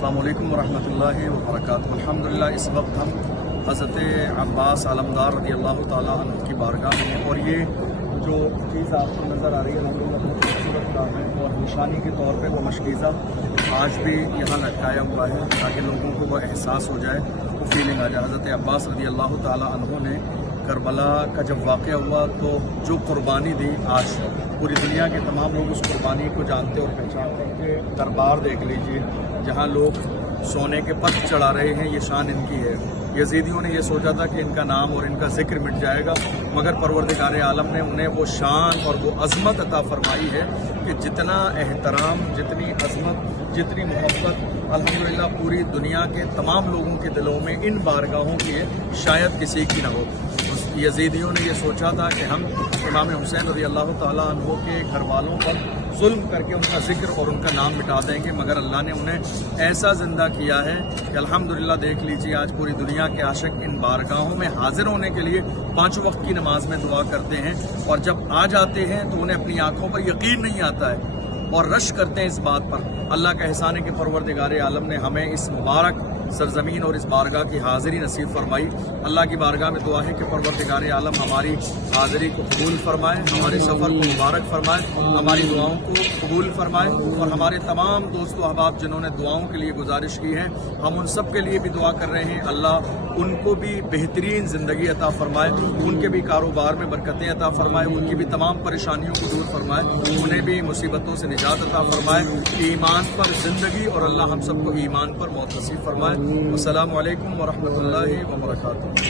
अस्सलाम वालेकुम वरहमतुल्लाहि वबरकातुहू। अल्हम्दुलिल्लाह इस वक्त हम हज़रत अब्बास आलमदार रज़ी अल्लाह ताला अन्हु की बारगाह में हैं और ये जो चीज़ आपको नज़र आ रही है अल्हम्दुलिल्लाह बहुत खूबसूरत काम है और निशानी के तौर पे वो मशकीज़ा आज भी यहाँ लटकाया हुआ है ताकि लोगों को वो एहसास हो जाए, वो फीलिंग आ जाए। हज़रत अब्बास रज़ी अल्लाह ताला अन्हु ने करबला का जब वाक़या हुआ तो जो कुर्बानी दी, आज पूरी दुनिया के तमाम लोग उस कुर्बानी को जानते और पहचानते हैं कि दरबार देख लीजिए जहाँ लोग सोने के पत्थर चढ़ा रहे हैं, ये शान इनकी है। यजीदियों ने ये सोचा था कि इनका नाम और इनका जिक्र मिट जाएगा, मगर परवरदिगार आलम ने उन्हें वो शान और वो अज़मत अता फरमाई है कि जितना एहतराम, जितनी अज़मत, जितनी मोहब्बत अल्हम्दुलिल्लाह पूरी दुनिया के तमाम लोगों के दिलों में इन बारगाहों की है, शायद किसी की ना हो। यजीदियों ने ये सोचा था कि हम इमाम हुसैन रज़ी अल्लाह ताला अन्हु के घर वालों पर जुल्म करके उनका जिक्र और उनका नाम मिटा देंगे, मगर अल्लाह ने उन्हें ऐसा ज़िंदा किया है कि अल्हम्दुलिल्लाह देख लीजिए आज पूरी दुनिया के आशिक इन बारगाहों में हाजिर होने के लिए 5 वक्त की नमाज में दुआ करते हैं और जब आ जाते हैं तो उन्हें अपनी आँखों पर यकीन नहीं आता है और रश करते हैं इस बात पर। अल्लाह का एहसान है कि परवरदिगार आलम ने हमें इस मुबारक सरजमीन और इस बारगाह की हाज़िरी नसीब फरमाई। अल्लाह की बारगाह में दुआ है कि परवरदिगार आलम हमारी हाज़िरी को कबूल फरमाए, हमारे सफ़र को मुबारक फरमाए, हमारी दुआओं को कबूल फरमाए और हमारे तमाम दोस्तों अहबाब जिन्होंने दुआओं के लिए गुजारिश की है, हम उन सब के लिए भी दुआ कर रहे हैं। अल्लाह उनको भी बेहतरीन ज़िंदगी अता फरमाए, उनके भी कारोबार में बरकतें अता फरमाए, उनकी भी तमाम परेशानियों को दूर फरमाए, उन्हें भी मुसीबतों से निजात अता फरमाए, ईमान पर ज़िंदगी और अल्लाह हम सबको ईमान पर मौत नसीब फरमाए। अस्सलामु अलैकुम वरहमतुल्लाहि वबरकातुहू।